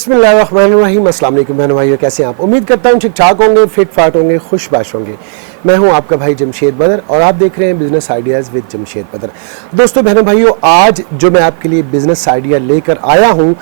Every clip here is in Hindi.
बिस्मिल्लाहिर्रहमानिर्रहीम। अस्सलाम वालेकुम बहन भाइयों, कैसे हैं आप? उम्मीद करता हूँ ठीक ठाक होंगे, फिट फाट होंगे, खुशबाश होंगे। मैं हूं आपका भाई जमशेद बदर और आप देख रहे हैं बिजनेस आइडियाज़ विद जमशेद बदर। दोस्तों बहनों भाइयों, आज जो मैं आपके लिए बिजनेस आइडिया लेकर आया हूं,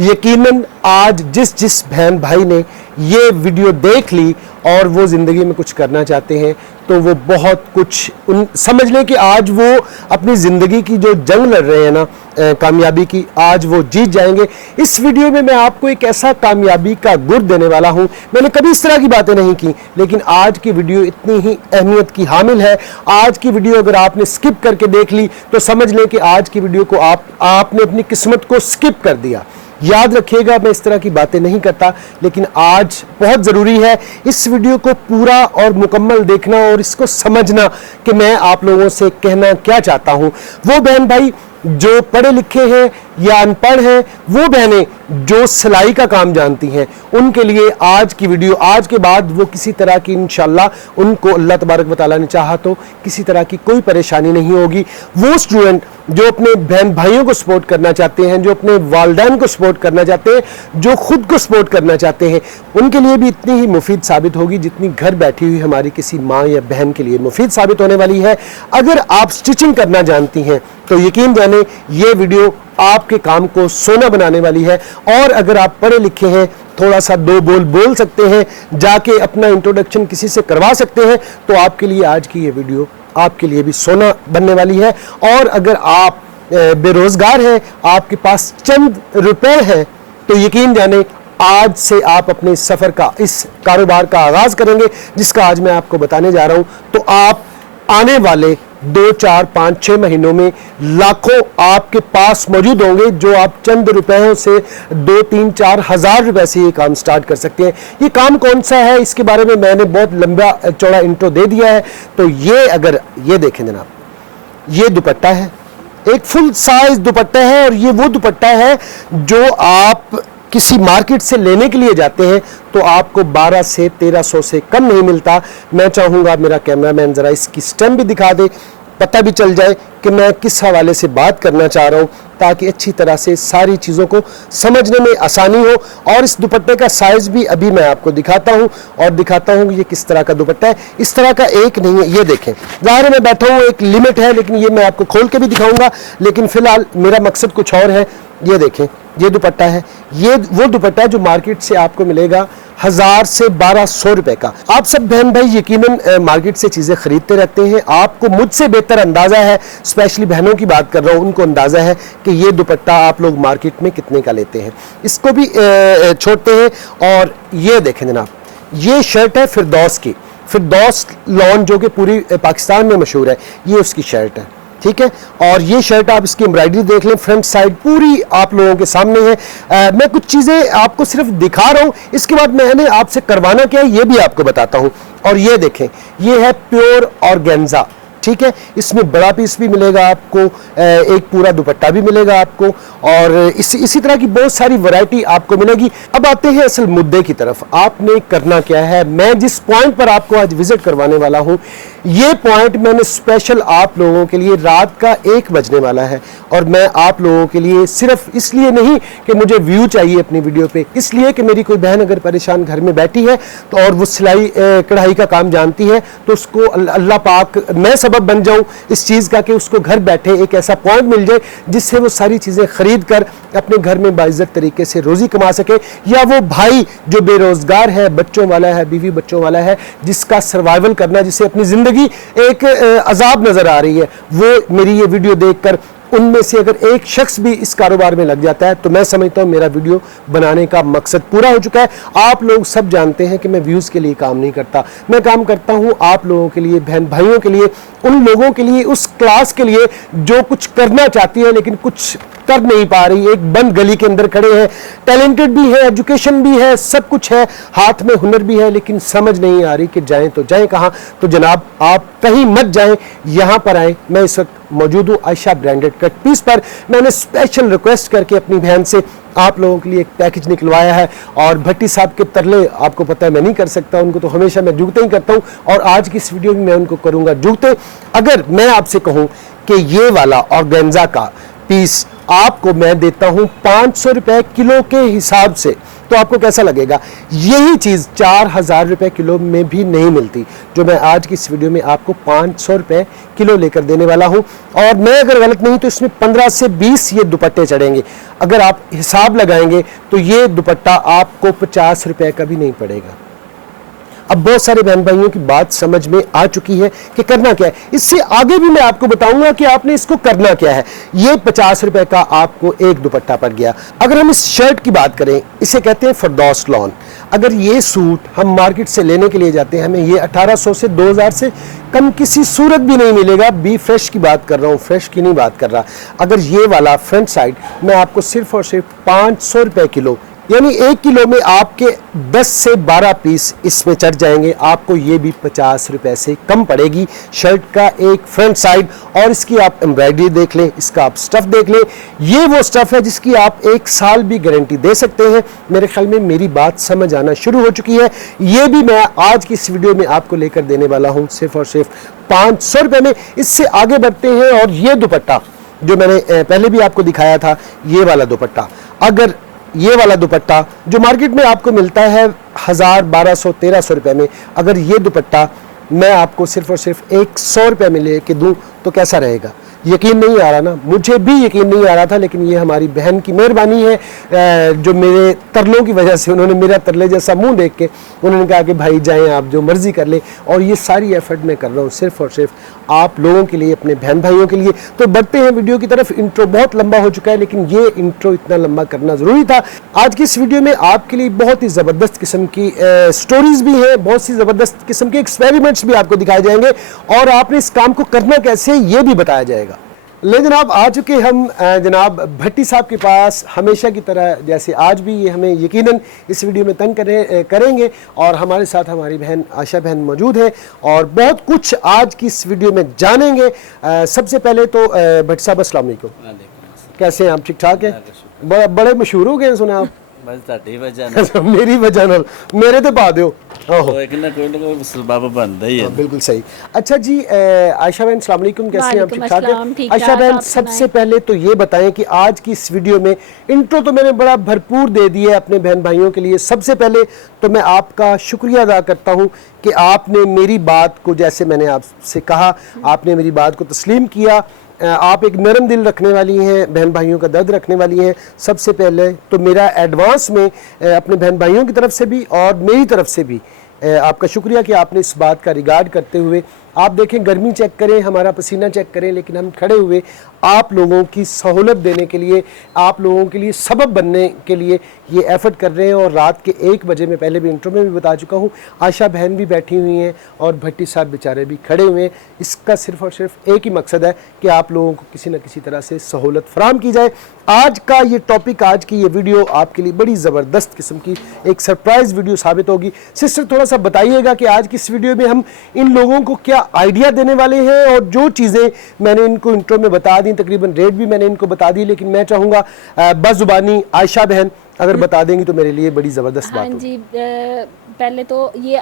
यकीनन आज जिस बहन भाई ने ये वीडियो देख ली और वो ज़िंदगी में कुछ करना चाहते हैं तो वो बहुत कुछ समझ लें कि आज वो अपनी ज़िंदगी की जो जंग लड़ रहे हैं ना कामयाबी की, आज वो जीत जाएंगे। इस वीडियो में मैं आपको एक ऐसा कामयाबी का गुर देने वाला हूं। मैंने कभी इस तरह की बातें नहीं की, लेकिन आज की वीडियो इतनी ही अहमियत की हामिल है। आज की वीडियो अगर आपने स्किप करके देख ली तो समझ लें कि आज की वीडियो को आपने अपनी किस्मत को स्किप कर दिया। याद रखिएगा, मैं इस तरह की बातें नहीं करता, लेकिन आज बहुत ज़रूरी है इस वीडियो को पूरा और मुकम्मल देखना और इसको समझना कि मैं आप लोगों से कहना क्या चाहता हूं। वो बहन भाई जो पढ़े लिखे हैं या अनपढ़ हैं, वो बहनें जो सिलाई का काम जानती हैं, उनके लिए आज की वीडियो, आज के बाद वो किसी तरह की इंशाल्लाह उनको अल्लाह तबारक व तआला ने चाहा तो किसी तरह की कोई परेशानी नहीं होगी। वो स्टूडेंट जो अपने बहन भाइयों को सपोर्ट करना चाहते हैं, जो अपने वालिदैन को सपोर्ट करना चाहते हैं, जो खुद को सपोर्ट करना चाहते हैं, उनके लिए भी इतनी ही मुफीद साबित होगी जितनी घर बैठी हुई हमारी किसी माँ या बहन के लिए मुफीद साबित होने वाली है। अगर आप स्टिचिंग करना जानती हैं तो यकीन जाने ये वीडियो आपके काम को सोना बनाने वाली है। और अगर आप पढ़े लिखे हैं, थोड़ा सा दो बोल बोल सकते हैं, जाके अपना इंट्रोडक्शन किसी से करवा सकते हैं, तो आपके लिए आज की ये वीडियो आपके लिए भी सोना बनने वाली है। और अगर आप बेरोजगार हैं, आपके पास चंद रुपए हैं, तो यकीन जाने आज से आप अपने सफ़र का, इस कारोबार का आगाज़ करेंगे जिसका आज मैं आपको बताने जा रहा हूँ। तो आप आने वाले 2, 4, 5, 6 महीनों में लाखों आपके पास मौजूद होंगे, जो आप चंद रुपयों से 2, 3, 4 हज़ार रुपए से ये काम स्टार्ट कर सकते हैं। ये काम कौन सा है, इसके बारे में मैंने बहुत लंबा चौड़ा इंट्रो दे दिया है। तो ये देखें जनाब, ये दुपट्टा है, एक फुल साइज दुपट्टा है। और ये वो दुपट्टा है जो आप किसी मार्केट से लेने के लिए जाते हैं तो आपको 1200 से 1300 से कम नहीं मिलता। मैं चाहूँगा मेरा कैमरामैन ज़रा इसकी स्टेम भी दिखा दे, पता भी चल जाए कि मैं किस हवाले से बात करना चाह रहा हूँ, ताकि अच्छी तरह से सारी चीज़ों को समझने में आसानी हो। और इस दुपट्टे का साइज़ भी अभी मैं आपको दिखाता हूँ और दिखाता हूँ ये किस तरह का दुपट्टा है। इस तरह का एक नहीं है, ये देखें, ज़ाहिर है मैं बैठा हूँ, एक लिमिट है, लेकिन ये मैं आपको खोल के भी दिखाऊंगा। लेकिन फ़िलहाल मेरा मकसद कुछ और है। ये देखें, ये दुपट्टा है, ये वो दुपट्टा है जो मार्केट से आपको मिलेगा 1000 से 1200 रुपए का। आप सब बहन भाई यकीनन मार्केट से चीज़ें खरीदते रहते हैं, आपको मुझसे बेहतर अंदाज़ा है, स्पेशली बहनों की बात कर रहा हूँ, उनको अंदाज़ा है कि ये दुपट्टा आप लोग मार्केट में कितने का लेते हैं। इसको भी छोड़ते हैं। और ये देखें जनाब, ये शर्ट है फिरदौस की, फिरदौस लॉन जो कि पूरी पाकिस्तान में मशहूर है, ये उसकी शर्ट है, ठीक है। और ये शर्ट आप इसकी एम्ब्रॉयडरी देख लें, फ्रंट साइड पूरी आप लोगों के सामने है। मैं कुछ चीज़ें आपको सिर्फ दिखा रहा हूँ, इसके बाद मैंने आपसे करवाना क्या है ये भी आपको बताता हूँ। और ये देखें, ये है प्योर ऑर्गेन्जा, ठीक है। इसमें बड़ा पीस भी मिलेगा आपको, एक पूरा दुपट्टा भी मिलेगा आपको, और इसी तरह की बहुत सारी वैरायटी आपको मिलेगी। अब आते हैं असल मुद्दे की तरफ। आपने करना क्या है, मैं जिस पॉइंट पर आपको आज विजिट करवाने वाला हूं, ये पॉइंट मैंने स्पेशल आप लोगों के लिए, रात का 1 बजने वाला है, और मैं आप लोगों के लिए सिर्फ इसलिए नहीं कि मुझे व्यू चाहिए अपनी वीडियो पे, इसलिए कि मेरी कोई बहन अगर परेशान घर में बैठी है तो और वो सिलाई कढ़ाई का काम जानती है, तो उसको अल्लाह पाक, मैं सबब बन जाऊं इस चीज़ का कि उसको घर बैठे एक ऐसा पॉइंट मिल जाए जिससे वो सारी चीज़ें खरीद कर अपने घर में बाइज्जत तरीके से रोज़ी कमा सके। या वो भाई जो बेरोज़गार है, बच्चों वाला है, बीवी बच्चों वाला है, जिसका सर्वाइवल करना, जिसे अपनी ज़िंदगी एक अजाब नज़र आ रही है, वो मेरी ये वीडियो देखकर उनमें से अगर एक शख्स भी इस कारोबार में लग जाता है तो मैं समझता हूँ मेरा वीडियो बनाने का मकसद पूरा हो चुका है। आप लोग सब जानते हैं कि मैं व्यूज़ के लिए काम नहीं करता, मैं काम करता हूँ आप लोगों के लिए, बहन भाइयों के लिए, उन लोगों के लिए, उस क्लास के लिए जो कुछ करना चाहती है लेकिन कुछ कर नहीं पा रही, एक बंद गली के अंदर खड़े हैं, टैलेंटेड भी है, एजुकेशन भी है, सब कुछ है, हाथ में हुनर भी है, लेकिन समझ नहीं आ रही कि जाएं तो जाएं कहाँ। तो जनाब आप कहीं मत जाएं, यहाँ पर आएँ। मैं इस वक्त मौजूद हूँ आयशा ब्रांडेड कट पीस पर। मैंने स्पेशल रिक्वेस्ट करके अपनी बहन से आप लोगों के लिए एक पैकेज निकलवाया है। और भट्टी साहब के तरले आपको पता है मैं नहीं कर सकता, उनको तो हमेशा मैं जुगते ही करता हूँ, और आज की इस वीडियो में मैं उनको करूँगा जुगते। अगर मैं आपसे कहूँ कि ये वाला ऑर्गेन्जा का पीस आपको मैं देता हूं 500 रुपए किलो के हिसाब से, तो आपको कैसा लगेगा? यही चीज़ 4000 रुपए किलो में भी नहीं मिलती, जो मैं आज की इस वीडियो में आपको 500 रुपए किलो लेकर देने वाला हूं। और मैं अगर गलत नहीं तो इसमें 15 से 20 ये दुपट्टे चढ़ेंगे। अगर आप हिसाब लगाएंगे तो ये दुपट्टा आपको 50 रुपए का भी नहीं पड़ेगा। अब बहुत सारे बहन भाइयों की बात समझ में आ चुकी है कि करना क्या है। इससे आगे भी मैं आपको बताऊंगा कि आपने इसको करना क्या है। ये 50 रुपए का आपको एक दुपट्टा पड़ गया। अगर हम इस शर्ट की बात करें, इसे कहते हैं फरदौस लॉन। अगर ये सूट हम मार्केट से लेने के लिए जाते हैं, हमें ये 1800 से 2000 से कम किसी सूरत भी नहीं मिलेगा। बी फ्रेश की बात कर रहा हूँ, फ्रेश की नहीं बात कर रहा। अगर ये वाला फ्रंट साइड मैं आपको सिर्फ और सिर्फ 500 रुपए किलो, यानी 1 किलो में आपके 10 से 12 पीस इसमें चढ़ जाएंगे। आपको ये भी 50 रुपए से कम पड़ेगी। शर्ट का एक फ्रंट साइड, और इसकी आप एम्ब्रॉयडरी देख लें, इसका आप स्टफ देख लें। ये वो स्टफ है जिसकी आप 1 साल भी गारंटी दे सकते हैं। मेरे ख्याल में मेरी बात समझ आना शुरू हो चुकी है। ये भी मैं आज की इस वीडियो में आपको लेकर देने वाला हूँ सिर्फ और सिर्फ 500 रुपए में। इससे आगे बढ़ते हैं, और ये दुपट्टा जो मैंने पहले भी आपको दिखाया था, ये वाला दुपट्टा, अगर ये वाला दुपट्टा जो मार्केट में आपको मिलता है 1000, 1200, 1300 रुपए में, अगर ये दुपट्टा मैं आपको सिर्फ और सिर्फ 100 रुपए में लेके दूं तो कैसा रहेगा? यकीन नहीं आ रहा ना? मुझे भी यकीन नहीं आ रहा था, लेकिन ये हमारी बहन की मेहरबानी है, जो मेरे तरलों की वजह से, उन्होंने मेरा तरले जैसा मुंह देख के उन्होंने कहा कि भाई जाएं आप, जो मर्जी कर ले। और ये सारी एफर्ट मैं कर रहा हूँ सिर्फ और सिर्फ आप लोगों के लिए, अपने बहन भाइयों के लिए। तो बढ़ते हैं वीडियो की तरफ। इंट्रो बहुत लंबा हो चुका है, लेकिन ये इंट्रो इतना लंबा करना जरूरी था। आज की इस वीडियो में आपके लिए बहुत ही ज़बरदस्त किस्म की स्टोरीज भी हैं, बहुत सी ज़बरदस्त किस्म के एक्सपेरिमेंट्स भी आपको दिखाए जाएंगे, और आपने इस काम को करना कैसे ये भी बताया जाएगा। ले जनाब, आ चुके हम जनाब भट्टी साहब के पास। हमेशा की तरह जैसे आज भी ये हमें यकीनन इस वीडियो में तंग करेंगे, और हमारे साथ हमारी बहन आशा बहन मौजूद है, और बहुत कुछ आज की इस वीडियो में जानेंगे। सबसे पहले तो भट्टी साहब अस्सलाम वालेकुम, कैसे हैं आप? ठीक ठाक है? बड़े मशहूर हो गए सुने आप। बस ਤੁਹਾਡੀ ਵਜ੍ਹਾ ਨਾਲ मेरी वजह नाल, मेरे तो पा दियो। ਉਹ ਇੱਕ ਨਾ ਕੋਈ ਨਾ ਕੋਈ ਸਬਬ ਬਣਦਾ ਹੀ ਹੈ। बिल्कुल सही। अच्छा जी, आयशा बहन अस्सलाम वालेकुम, कैसे हैं आप? ठीक ठाक है? आयशा बहन, सबसे पहले तो ये बताएं कि आज की इस वीडियो में इंट्रो तो मैंने बड़ा भरपूर दे दिया है अपने बहन भाइयों के लिए। सबसे पहले तो मैं आपका शुक्रिया अदा करता हूँ कि आपने मेरी बात को, जैसे मैंने आपसे कहा, आपने मेरी बात को तस्लीम किया। आप एक नरम दिल रखने वाली हैं, बहन भाइयों का दर्द रखने वाली हैं। सबसे पहले तो मेरा एडवांस में अपने बहन भाइयों की तरफ से भी और मेरी तरफ से भी आपका शुक्रिया कि आपने इस बात का रिगार्ड करते हुए, आप देखें गर्मी चेक करें, हमारा पसीना चेक करें, लेकिन हम खड़े हुए आप लोगों की सहूलत देने के लिए, आप लोगों के लिए सबब बनने के लिए ये एफर्ट कर रहे हैं। और रात के 1 बजे, मैं पहले भी इंट्रो में भी बता चुका हूँ, आशा बहन भी बैठी हुई हैं और भट्टी साहब बेचारे भी खड़े हुए हैं। इसका सिर्फ और सिर्फ एक ही मकसद है कि आप लोगों को किसी न किसी तरह से सहूलत फराम की जाए। आज का ये टॉपिक, आज की ये वीडियो आपके लिए बड़ी ज़बरदस्त किस्म की एक सरप्राइज़ वीडियो साबित होगी। सिस्टर, थोड़ा सा बताइएगा कि आज की इस वीडियो में हम इन लोगों को क्या आइडिया देने वाले हैं, और जो चीज़ें मैंने इनको इंट्रो में बता दी, तकरीबन रेट भी मैंने इनको बता दी, लेकिन मैं चाहूँगा बज़ुबानी आयशा बहन अगर बता देंगी तो मेरे लिए बड़ी ज़बरदस्त बात होगी। जी, पहले तो ये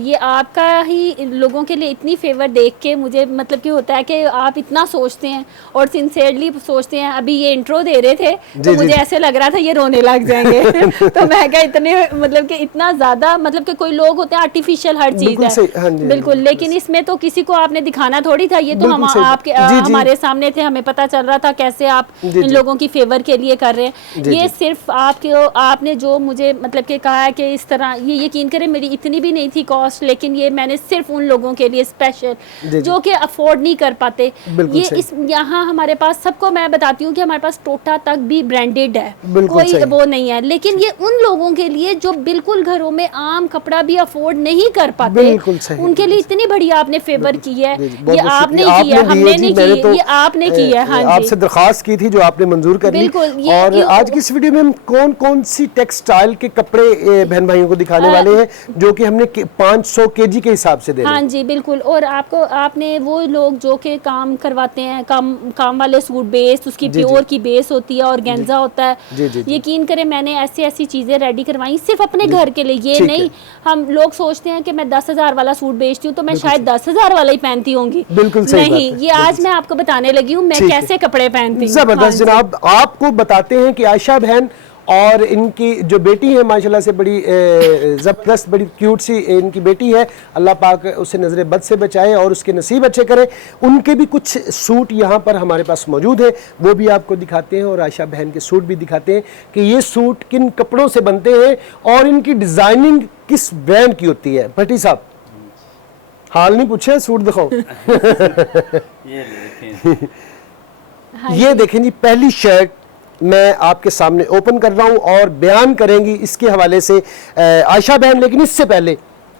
ये आपका ही लोगों के लिए इतनी फेवर देख के मुझे मतलब कि होता है कि आप इतना सोचते हैं और सिंसियरली सोचते हैं। अभी ये इंट्रो दे रहे थे तो मुझे ऐसे लग रहा था ये रोने लग जाएंगे तो मैं क्या, इतने मतलब कि इतना ज़्यादा, मतलब कि कोई लोग होते हैं आर्टिफिशियल हर चीज़ है। हाँ बिल्कुल, लेकिन इसमें तो किसी को आपने दिखाना थोड़ी था, ये तो हम आपके हमारे सामने थे, हमें पता चल रहा था कैसे आप इन लोगों की फेवर के लिए कर रहे हैं। ये सिर्फ आपने जो मुझे मतलब कि कहा है कि इस तरह, ये यकीन करें मेरी इतनी भी नहीं थी कॉस्ट, लेकिन ये मैंने सिर्फ उन लोगों के लिए स्पेशल जो कि अफोर्ड नहीं कर पाते। ये इस यहाँ हमारे पास, सबको मैं बताती हूँ कि हमारे पास टोटा तक भी ब्रांडेड है, कोई वो नहीं है, लेकिन ये उन लोगों के लिए जो बिल्कुल घरों में आम कपड़ा भी अफोर्ड नहीं कर पाते, उनके लिए इतनी बड़ी आपने फेवर की है। ये आपने की है, हमने नहीं की, ये आपने की है। हाँ जी, आपसे दरखास्त की थी जो आपने मंजूर कर ली। और आज की इस वीडियो में हम कौन कौन सी टेक्सटाइल के कपड़े बहन भाइयों को दिखाने वाले हैं जो कि हमने 500 केजी के हिसाब से दे रहे हैं? हाँ जी बिल्कुल। और आपने वो लोग जो कि काम करवाते हैं, काम वाले सूट बेस, उसकी प्योर की बेस होती है और गेंजा होता है। यकीन करें मैंने ऐसी चीजें रेडी करवाई सिर्फ अपने घर के लिए। ये नहीं हम लोग सोचते हैं कि मैं 10,000 वाला सूट बेचती हूँ तो मैं शायद 10,000 वाला ही पहनती होंगी। बिल्कुल सही नहीं, ये आज मैं आपको बताने लगी हूँ मैं कैसे कपड़े पहनती हूँ। जबरदस्त जनाब, आपको बताते हैं कि आयशा बहन और इनकी जो बेटी है माशाल्लाह से बड़ी ज़बरदस्त, बड़ी क्यूट सी इनकी बेटी है। अल्लाह पाक उसे नज़र बद से बचाए और उसके नसीब अच्छे करे। उनके भी कुछ सूट यहाँ पर हमारे पास मौजूद है, वो भी आपको दिखाते हैं और आयशा बहन के सूट भी दिखाते हैं कि ये सूट किन कपड़ों से बनते हैं और इनकी डिज़ाइनिंग किस ब्रांड की होती है। भट्टी साहब हाल नहीं पूछे, सूट दिखाओ। ये देखें जी, पहली शर्ट मैं आपके सामने ओपन कर रहा हूं और बयान करेंगी इसके हवाले से आयशा बहन। लेकिन इससे पहले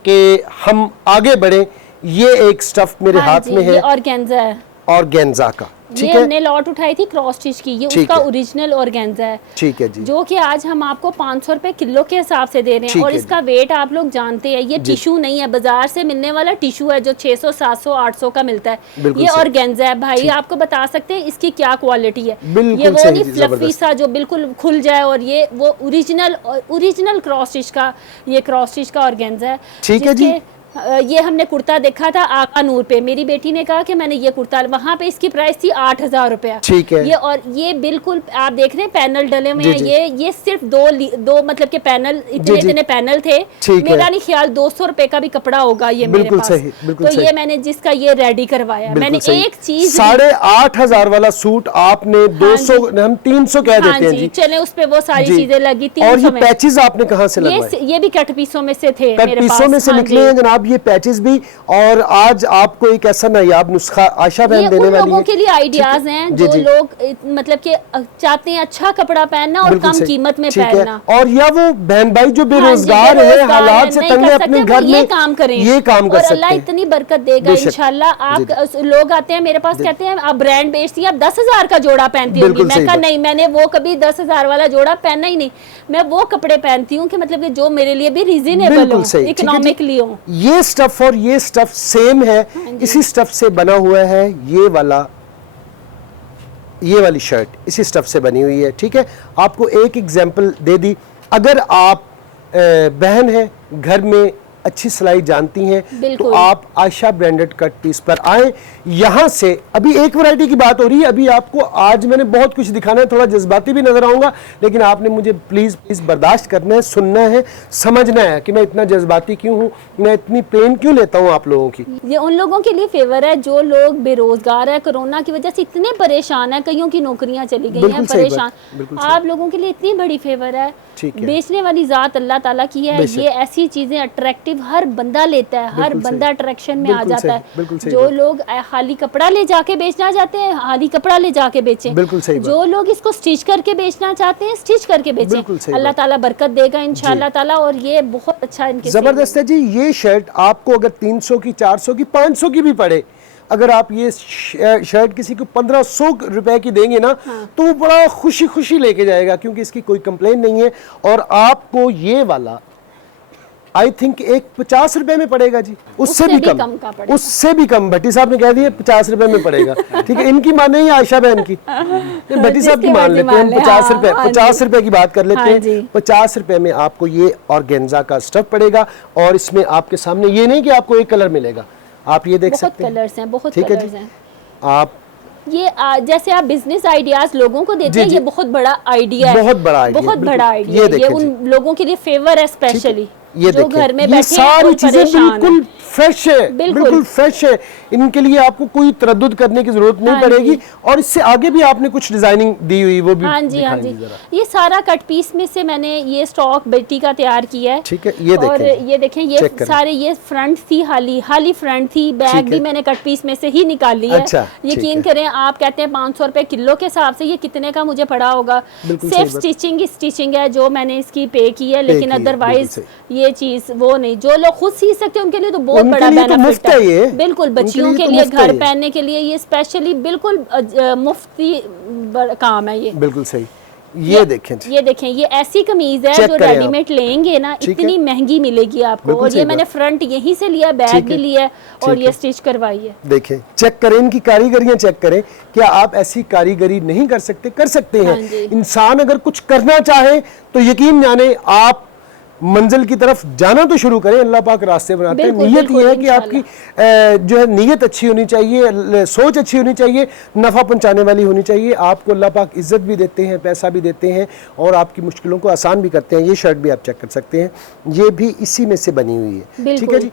कि हम आगे बढ़े, ये एक स्टफ मेरे हाथ में है, ऑर्गेन्जा है, ऑर्गेन्जा का। ये हमने लॉट उठाई थी क्रॉस स्टिच की, ये उसका ओरिजिनल ऑर्गेन्जा है। ठीक है जी। जो कि आज हम आपको 500 रुपए किलो के हिसाब से दे रहे हैं और इसका वेट आप लोग जानते हैं, ये टिश्यू नहीं है, बाजार से मिलने वाला टिश्यू है जो 600 700 800 का मिलता है। ये ऑर्गेन्जा है भाई, आपको बता सकते हैं इसकी क्या क्वालिटी है। ये वो नहीं फ्लफी सा जो बिल्कुल खुल जाए, और ये वो ओरिजिनल क्रॉस स्टिच का, ये क्रॉस स्टिच का ऑर्गेन्जा है। ठीक है जी। ये हमने कुर्ता देखा था आका नूर पे, मेरी बेटी ने कहा कि मैंने ये कुर्ता, वहाँ पे इसकी प्राइस थी 8,000 रुपया। ठीक है। ये और ये बिल्कुल आप देख रहे हैं पैनल डले हुए हैं। ये सिर्फ दो मतलब के पैनल, इतने पैनल थे। मेरा नहीं ख्याल 200 रुपए का भी कपड़ा होगा ये मेरे पास। तो ये मैंने जिसका ये रेडी करवाया, मैंने एक चीज 8,500 वाला सूट आपने 200, हम 300 कह देते हैं जी। चले उस पे वो सारी चीजें लगी। और ये पैचेस आपने कहाँ से लगवाए? ये भी कट पीसों में से थे, कट पीसों में से निकले हैं जनाब ये पैचेस भी। और आज आपको एक ऐसा नायाब नुस्खा आयशा बहन देने वाली है। लोगों के लिए आइडियाज हैं जो लोग मतलब कि चाहते हैं अच्छा कपड़ा पहनना और कम कीमत में पहनना। और या वो बहन भाई जो बेरोजगार है, हालात से तंग है, अपने घर में ये काम कर सकते हैं। अल्लाह इतनी बरकत देगा इंशाल्लाह। आप लोग आते हैं मेरे पास कहते हैं आप ब्रांड बेचती हैं, आप 10,000 का जोड़ा पहनती होगी। मैं कहा नहीं, मैंने वो कभी 10,000 वाला जोड़ा पहनना ही नहीं। मैं वो कपड़े पहनती हूँ कि मतलब जो मेरे लिए भी रीजनेबल हो, इकोनॉमिकली हो। ये स्टफ और ये स्टफ सेम है, इसी स्टफ से बना हुआ है। ये वाली शर्ट इसी स्टफ से बनी हुई है। ठीक है, आपको एक एग्जांपल दे दी। अगर आप बहन है, घर में अच्छी सिलाई जानती हैं, तो आप आयशा ब्रांडेड कट पीस पर आए। यहाँ से अभी एक वैरायटी की बात हो रही है। अभी आपको आज मैंने बहुत कुछ दिखाना है, थोड़ा जज्बाती भी नजर आऊंगा, लेकिन आपने मुझे प्लीज बर्दाश्त करना है, सुनना है, समझना है कि मैं इतना जज्बाती क्यों हूँ, मैं इतनी पेन क्यों लेता हूँ आप लोगों की। ये उन लोगों के लिए फेवर है जो लोग बेरोजगार है, कोरोना की वजह से इतने परेशान है, कईयों की नौकरियां चली गई हैं, परेशान। आप लोगों के लिए इतनी बड़ी फेवर है। बेचने वाली जात अल्लाह ताला की है। ये ऐसी चीजें अट्रैक्टिव हर बंदा लेता है, हर बंदा अट्रैक्शन में आ जाता है। जो लोग खाली कपड़ा ले जाके बेचना चाहते हैं, खाली कपड़ा ले जाके बेचें। जो लोग इसको स्टिच करके बेचना चाहते हैं, स्टिच करके बेचें। अल्लाह ताला बरकत देगा इंशाल्लाह ताला। और ये बहुत अच्छा इनके जबरदस्त है जी। ये शर्ट आपको अगर 300 की, 400 की, 500 की भी पड़े, अगर आप ये शर्ट किसी को 1500 रुपए की देंगे ना, तो वो बड़ा खुशी लेके जाएगा, क्योंकि इसकी कोई कंप्लेन नहीं है। और आपको ये वाला आई थिंक एक 50 रुपए में पड़ेगा जी, उससे भी कम, उससे भी कम। भट्टी साहब ने कह दिया 50 रुपए में पड़ेगा। ठीक है, इनकी मान नहीं है आयशा बहन की, भट्टी साहब की मान लेते हैं। 50 रुपए की बात कर लेते हैं। 50 रुपए में आपको ये ऑर्गेन्जा का स्टफ पड़ेगा। और इसमें आपके सामने ये नहीं कि आपको एक कलर मिलेगा, आप ये देख सकते हैं, कलर्स हैं, बहुत ठीक है कलर्स हैं। आप ये जैसे आप बिजनेस आइडियाज लोगों को देते हैं, ये बहुत बड़ा आइडिया है, बहुत बड़ा आइडिया। ये उन लोगों के लिए फेवर है स्पेशली, ये जो घर में बैठे सारी चीजें बिल्कुल फ्रेश है, बिल्कुल फ्रेश है। इनके लिए आपको कोई तरद्दुद करने की जरूरत नहीं पड़ेगी। और इससे आगे भी आपने कुछ डिजाइनिंग दी हुई, वो भी हाँ जी। ये सारा कट पीस में से मैंने ये स्टॉक बेटी का तैयार किया है। ठीक है, ये देखें, और ये देखें, ये सारे ये फ्रंट थी, हाली फ्रंट थी। बैग भी मैंने कट पीस में से ही निकाली है। यकीन करें, आप कहते हैं 500 रुपए किलो के हिसाब से ये कितने का मुझे पड़ा होगा। सिर्फ स्टिचिंग है जो मैंने इसकी पे की है, लेकिन अदरवाइज ये चीज वो नहीं। जो लोग खुद सी सकते हैं उनके लिए तो बहुत बड़ा बेनिफिट है ये। बिल्कुल, बच्चियों के लिए, घर पहनने के लिए ये स्पेशली बिल्कुल मुफ्ती काम है ये। बिल्कुल सही। ये देखें जी। ये देखें, ये ऐसी कमीज है चेक जो करें आप। रेडीमेड लेंगे ना ठीक इतनी है। महंगी मिलेगी आपको। बिल्कुल और सही ये बात। मैंने फ्रंट यहीं से लिया, बैग ठीक भी है। लिया और ठीक ये है। स्टिच करवाई है। देखें, चेक करें इनकी कारीगरियां, चेक करें। क्या आप ऐसी कारीगरी नहीं कर सकते? कर सकते हैं। हाँ जी। इंसान अगर कुछ करना चाहे तो यकीन जाने आप मंजिल की तरफ जाना तो शुरू करें। अल्लाह पाक रास्ते बनाते हैं। बिल्कुल, नीयत बिल्कुल, ये है कि आपकी जो है नीयत अच्छी होनी चाहिए, सोच अच्छी होनी चाहिए, नफ़ा पहुंचाने वाली होनी चाहिए। आपको अल्लाह पाक इज्जत भी देते हैं, पैसा भी देते हैं और आपकी मुश्किलों को आसान भी करते हैं। ये शर्ट भी आप चेक कर सकते हैं, ये भी इसी में से बनी हुई है। ठीक है जी।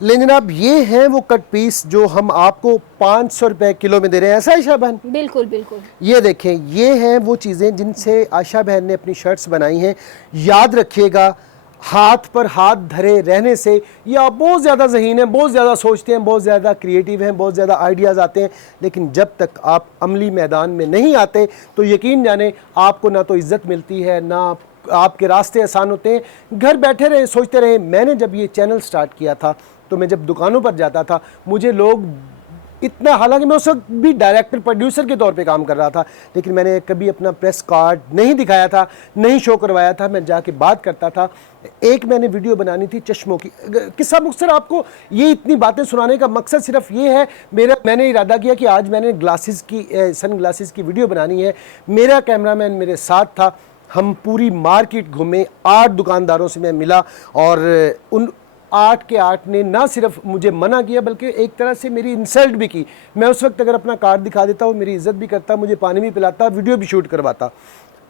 लेकिन जनाब ये है वो कट पीस जो हम आपको 500 रुपए किलो में दे रहे हैं, ऐसा है शाह बहन? बिल्कुल बिल्कुल। ये देखें, ये हैं वो चीज़ें जिनसे आशा बहन ने अपनी शर्ट्स बनाई हैं। याद रखिएगा, हाथ पर हाथ धरे रहने से ये आप बहुत ज़्यादा ज़हीन हैं, बहुत ज़्यादा सोचते हैं, बहुत ज़्यादा क्रिएटिव हैं, बहुत ज़्यादा आइडियाज़ आते हैं, लेकिन जब तक आप अमली मैदान में नहीं आते तो यकीन जाने आपको ना तो इज़्ज़त मिलती है, ना आपके रास्ते आसान होते हैं। घर बैठे रहे, सोचते रहे। मैंने जब ये चैनल स्टार्ट किया था तो मैं जब दुकानों पर जाता था, मुझे लोग इतना, हालांकि मैं उस वक्त भी डायरेक्टर प्रोड्यूसर के तौर पे काम कर रहा था, लेकिन मैंने कभी अपना प्रेस कार्ड नहीं दिखाया था, नहीं शो करवाया था। मैं जाके बात करता था। एक मैंने वीडियो बनानी थी चश्मों की। किस्सा मुख्तसर आपको ये इतनी बातें सुनाने का मकसद सिर्फ ये है, मैंने इरादा किया कि आज मैंने ग्लासेस की, सन ग्लासेस की वीडियो बनानी है। मेरा कैमरामैन मेरे साथ था। हम पूरी मार्केट घूमे, 8 दुकानदारों से मैं मिला और उन 8 के 8 ने ना सिर्फ मुझे मना किया बल्कि एक तरह से मेरी इंसल्ट भी की। मैं उस वक्त अगर अपना कार्ड दिखा देता, वो मेरी इज्जत भी करता, मुझे पानी भी पिलाता, वीडियो भी शूट करवाता।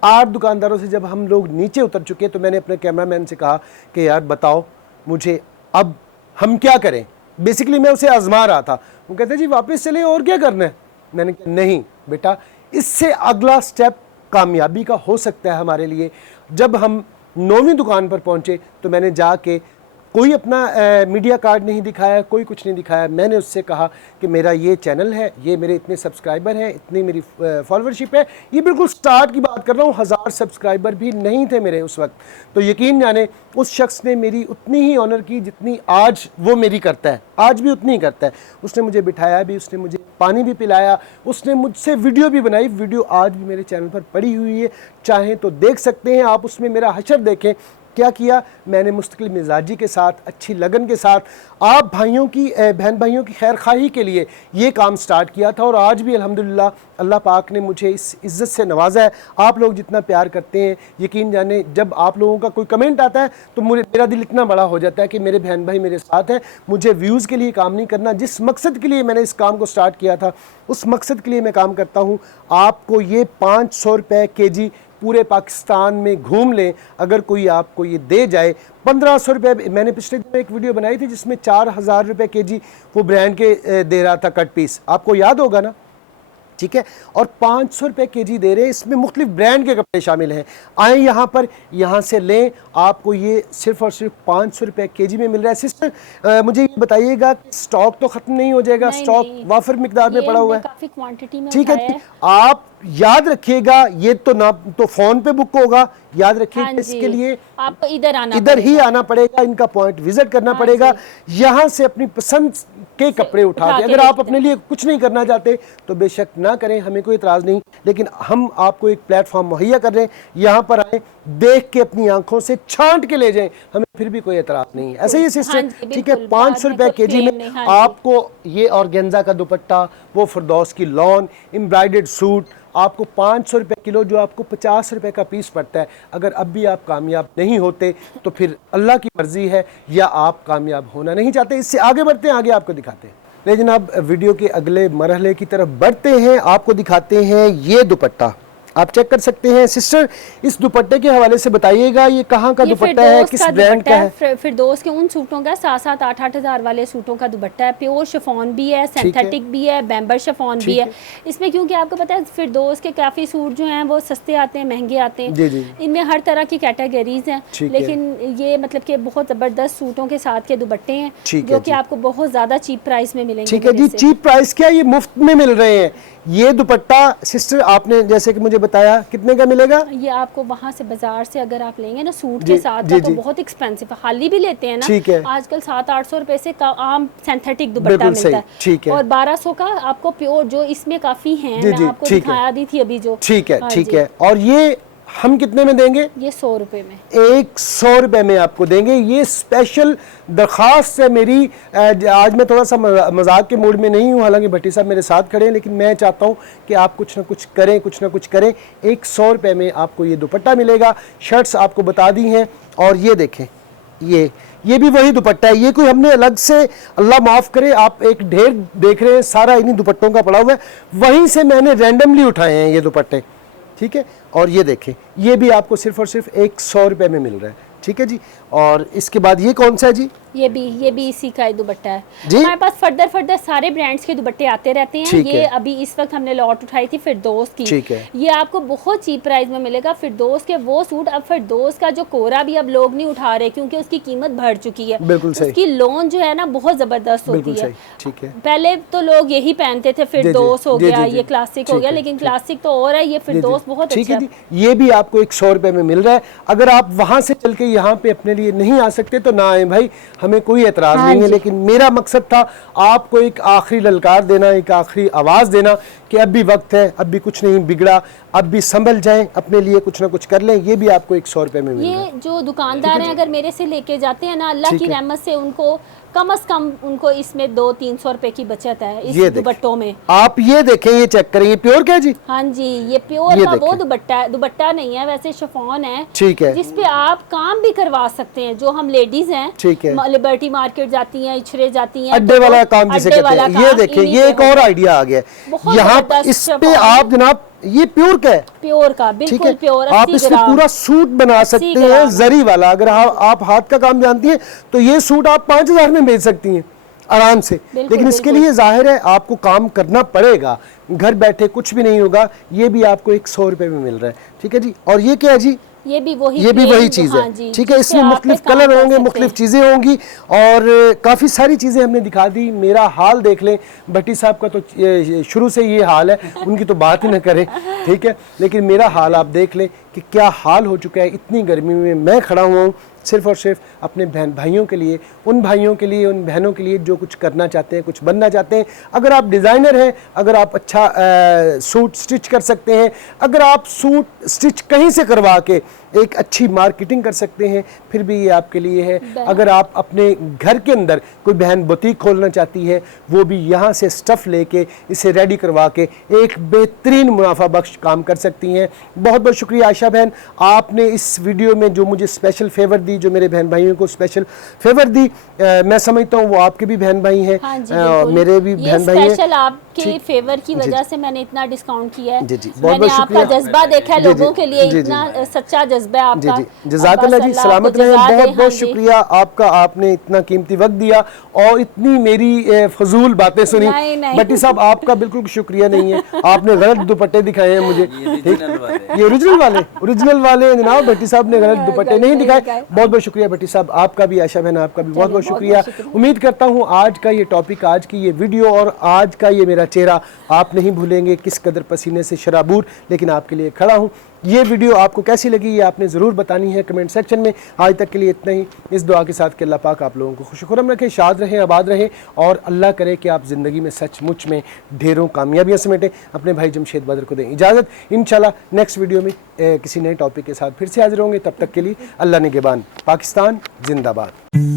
8 दुकानदारों से जब हम लोग नीचे उतर चुके तो मैंने अपने कैमरामैन से कहा कि यार बताओ मुझे अब हम क्या करें। बेसिकली मैं उसे आजमा रहा था। वो कहते जी वापस चले और क्या करना है। मैंने कहा नहीं बेटा, इससे अगला स्टेप कामयाबी का हो सकता है हमारे लिए। जब हम 9वीं दुकान पर पहुंचे तो मैंने जाके कोई अपना मीडिया कार्ड नहीं दिखाया, कोई कुछ नहीं दिखाया। मैंने उससे कहा कि मेरा ये चैनल है, ये मेरे इतने सब्सक्राइबर हैं, इतनी मेरी फॉलोवरशिप है। ये बिल्कुल स्टार्ट की बात कर रहा हूँ, 1000 सब्सक्राइबर भी नहीं थे मेरे उस वक्त। तो यकीन जाने उस शख्स ने मेरी उतनी ही ऑनर की जितनी आज वो मेरी करता है, आज भी उतनी ही करता है। उसने मुझे बिठाया भी, उसने मुझे पानी भी पिलाया, उसने मुझसे वीडियो भी बनाई। वीडियो आज भी मेरे चैनल पर पड़ी हुई है, चाहें तो देख सकते हैं आप। उसमें मेरा हशर देखें। क्या किया मैंने, मुस्तकिल मिजाजी के साथ, अच्छी लगन के साथ, आप भाइयों की, बहन भाइयों की खैर खाही के लिए ये काम स्टार्ट किया था। और आज भी अल्हम्दुलिल्लाह अल्लाह पाक ने मुझे इस इज़्ज़त से नवाजा है। आप लोग जितना प्यार करते हैं, यकीन जाने जब आप लोगों का कोई कमेंट आता है तो मेरा दिल इतना बड़ा हो जाता है कि मेरे बहन भाई मेरे साथ हैं। मुझे व्यूज़ के लिए काम नहीं करना, जिस मकसद के लिए मैंने इस काम को स्टार्ट किया था उस मकसद के लिए मैं काम करता हूँ। आपको ये 500 रुपये केजी पूरे पाकिस्तान में घूम लें, अगर कोई आपको ये दे जाए 1500 रुपये। मैंने पिछले दिन एक वीडियो बनाई थी जिसमें 4000 रुपये केजी वो ब्रांड के दे रहा था कट पीस, आपको याद होगा ना, ठीक है। और 500 रुपये केजी दे रहे हैं, इसमें मुख्तलिफ ब्रांड के कपड़े शामिल हैं। आए यहाँ पर, यहाँ से लें, आपको ये सिर्फ और सिर्फ 500 रुपये केजी में मिल रहा है। सिस्टर मुझे ये बताइएगा स्टॉक तो ख़त्म नहीं हो जाएगा? स्टॉक वाफर मिकदार में पड़ा हुआ है, काफी क्वांटिटी में, ठीक है। आप याद रखिएगा, ये तो ना तो फोन पे बुक होगा, याद रखिए। हाँ, इसके लिए आपको इधर ही आना पड़ेगा, इनका पॉइंट विजिट करना पड़ेगा, यहाँ से अपनी पसंद के कपड़े उठा के। अगर आप अपने लिए कुछ नहीं करना चाहते तो बेशक ना करें, हमें कोई इतराज़ नहीं, लेकिन हम आपको एक प्लेटफॉर्म मुहैया कर रहे हैं। यहाँ पर आए, देख के अपनी आंखों से छांट के ले जाएं, हमें फिर भी कोई इतराज़ नहीं है। ऐसे ही सिस्टर, ठीक है। 500 रुपये केजी में आपको ये ऑर्गेन्जा का दुपट्टा, वो फिरदौस की लॉन एम्ब्रॉयडर्ड सूट, आपको 500 रुपये किलो, जो आपको 50 रुपये का पीस पड़ता है। अगर अब भी आप कामयाब नहीं होते तो फिर अल्लाह की मर्जी है, या आप कामयाब होना नहीं चाहते। इससे आगे बढ़ते हैं, आगे आपको दिखाते हैं। लेकिन अब वीडियो के अगले मरहले की तरफ बढ़ते हैं, आपको दिखाते हैं ये दुपट्टा। आप चेक कर सकते हैं। सिस्टर इस दुपट्टे के हवाले से बताइएगा, ये कहाँ का दुपट्टा है, किस ब्रांड का है? फिरदौस के उन सूटों का 7-7, 8-8 हज़ार वाले सूटों का दुपट्टा है। प्योर शिफॉन भी है, सिंथेटिक भी है, बैम्बर शिफॉन भी है इसमें। क्योंकि आपको पता है फिरदौस के काफ़ी सूट जो हैं वो सस्ते आते हैं, महंगे आते हैं। इनमें हर तरह की कैटेगरीज हैं, लेकिन ये मतलब कि बहुत ज़बरदस्त सूटों के साथ के दुपट्टे हैं जो कि आपको बहुत ज़्यादा चीप प्राइस में मिलेंगे। ठीक है जी, चीप प्राइस क्या, ये मुफ्त में मिल रहे हैं। ये दुपट्टा सिस्टर आपने जैसे कि मुझे बताया कितने का मिलेगा? ये आपको वहाँ से बाजार से अगर आप लेंगे ना सूट के साथ का, तो बहुत एक्सपेंसिव है। हाली भी लेते हैं ना, ठीक है। आजकल 700-800 रुपए से आम सिंथेटिक दुपट्टा मिलता है, ठीक है। और 1200 का आपको प्योर, जो इसमें काफी है, मैं आपको दिखाया दी थी अभी जो, ठीक है, ठीक है। और ये हम कितने में देंगे? ये 100 रुपए में, 100 रुपए में आपको देंगे। ये स्पेशल दरख्वास्त है मेरी। आज मैं थोड़ा सा मजाक के मूड में नहीं हूँ, हालांकि भट्टी साहब मेरे साथ खड़े हैं, लेकिन मैं चाहता हूँ कि आप कुछ ना कुछ करें, कुछ ना कुछ करें। 100 रुपए में आपको ये दुपट्टा मिलेगा। शर्ट्स आपको बता दी हैं, और ये देखें, ये भी वही दुपट्टा है। ये कोई हमने अलग से, अल्लाह माफ़ करे, आप एक ढेर देख रहे हैं सारा इन्हीं दुपट्टों का पड़ा हुआ है, वहीं से मैंने रैंडमली उठाए हैं ये दुपट्टे, ठीक है। और ये देखें, ये भी आपको सिर्फ और सिर्फ 100 रुपए में मिल रहा है, ठीक है जी। और इसके बाद ये कौन सा है जी? ये भी इसी का ही दुपट्टा है। जी? हमारे पास फर्दर सारे ब्रांड्स के दुपट्टे आते रहते हैं। ठीक ये है। अभी इस वक्त हमने लॉट उठाई थी फिरदौस की। ठीक है। ये आपको बहुत चीप प्राइस में मिलेगा। फिरदौस के वो सूट, अब फिरदौस का जो कोरा भी अब लोग नहीं उठा रहे, क्योंकि उसकी कीमत बढ़ चुकी है। बिल्कुल सही। उसकी लोन जो है ना बहुत जबरदस्त होती बिल्कुल है। सही, ठीक है। पहले तो लोग यही पहनते थे, फिरदौस हो जी, गया, जी, जी। ये क्लासिक हो ठीक गया, है, लेकिन ठीक। क्लासिक तो और है, ये फिरदौस बहुत ठीक अच्छा है है। जी। ये भी आपको 100 रुपए में मिल रहा है। अगर आप वहां से चल के यहाँ पे अपने लिए नहीं आ सकते तो ना आए भाई, हमें कोई एतराज हाँ नहीं है, जी। लेकिन मेरा मकसद था आपको एक आखिरी ललकार देना, एक आखिरी आवाज देना कि अब भी वक्त है, अब भी कुछ नहीं बिगड़ा, अब भी संभल जाएं, अपने लिए कुछ ना कुछ कर लें। ये भी आपको 100 रुपए में मिल रहा है। ये जो दुकानदार हैं अगर मेरे से लेके जाते हैं ना, अल्लाह की रहमत से उनको कम से कम उनको इसमें 200-300 रुपए की बचत है इस दुपट्टों में। आप ये देखें, ये चेक करें, ये प्योर क्या है जी? हाँ जी, ये प्योर ये का वो देखें। दुपट्टा है, दुपट्टा नहीं है वैसे, शिफॉन है, ठीक है। जिसपे आप काम भी करवा सकते हैं। जो हम लेडीज हैं, ठीक है, लिबर्टी मार्केट जाती हैं, इछरे जाती हैं, अड्डे वाला काम जिसे कहते हैं। ये देखें, ये एक और आइडिया आ गया है यहाँ इस पे। आप जनाब, ये प्योर का है, प्योर का, ठीक बिल्कुल है। प्योर। आप इससे पूरा सूट बना सकते हैं जरी वाला। अगर आप हाथ का काम जानती हैं तो ये सूट आप 5000 में बेच सकती हैं आराम से। लेकिन इसके लिए जाहिर है आपको काम करना पड़ेगा, घर बैठे कुछ भी नहीं होगा। ये भी आपको 100 रुपए में मिल रहा है, ठीक है जी। और ये क्या है जी? ये भी वही चीज़ है, ठीक है। इसमें मुख्तलिफ कलर होंगे, मुख्तलिफ चीज़ें होंगी, और काफ़ी सारी चीज़ें हमने दिखा दी। मेरा हाल देख लें, भट्टी साहब का तो शुरू से ये हाल है, उनकी तो बात ही ना करें, ठीक है। लेकिन मेरा हाल आप देख लें कि क्या हाल हो चुका है। इतनी गर्मी में मैं खड़ा हुआ हूँ सिर्फ और सिर्फ अपने बहन भाइयों के लिए, उन भाइयों के लिए, उन बहनों के लिए जो कुछ करना चाहते हैं, कुछ बनना चाहते हैं। अगर आप डिज़ाइनर हैं, अगर आप अच्छा सूट स्टिच कर सकते हैं, अगर आप सूट स्टिच कहीं से करवा के एक अच्छी मार्केटिंग कर सकते हैं, फिर भी ये आपके लिए है। अगर आप अपने घर के अंदर कोई बहन बुटीक खोलना चाहती है, वो भी यहाँ से स्टफ़ लेके इसे रेडी करवा के एक बेहतरीन मुनाफा बख्श काम कर सकती हैं। बहुत बहुत शुक्रिया आयशा बहन, आपने इस वीडियो में जो मुझे स्पेशल फेवर दी, जो मेरे बहन भाइयों को स्पेशल फेवर दी, मैं समझता हूँ वो आपके भी बहन भाई हैं, मेरे भी बहन भाई हैं। आपके फेवर की वजह से मैंने इतना डिस्काउंट किया है। जी जी, मैंने आपका जज्बा देखा है लोगों के लिए, इतना सच्चा जज्बा है आपका। जज़ाकल्लाह जी, सलामत रहें। बहुत बहुत शुक्रिया आपका, आपने इतना कीमती वक्त दिया और इतनी मेरी फजूल बातें सुनी। भट्टी साहब आपका बिल्कुल शुक्रिया नहीं है, आपने गलत दुपट्टे दिखाए हैं मुझे। ये ओरिजिनल वाले हैं जनाब, भट्टी साहब ने गलत दुपट्टे नहीं दिखाए। बहुत बहुत शुक्रिया भट्टी साहब आपका भी, आयशा बहन आपका भी बहुत बहुत शुक्रिया। उम्मीद करता हूँ आज का ये टॉपिक, आज की ये वीडियो और आज का ये मेरा चेहरा आप नहीं भूलेंगे, किस कदर पसीने से शराबूर लेकिन आपके लिए खड़ा हूँ। ये वीडियो आपको कैसी लगी ये आपने ज़रूर बतानी है कमेंट सेक्शन में। आज तक के लिए इतना ही, इस दुआ के साथ कि अल्लाह पाक आप लोगों को खुशखुरम रखे, शाद रहें, आबाद रहें, और अल्लाह करे कि आप ज़िंदगी में सचमुच में ढेरों कामयाबियाँ समेटें। अपने भाई जमशेद बदर को दें इजाज़त। इंशाल्लाह नेक्स्ट वीडियो में किसी नए टॉपिक के साथ फिर से हाजिर होंगे। तब तक के लिए अल्लाह निगहबान। पाकिस्तान जिंदाबाद।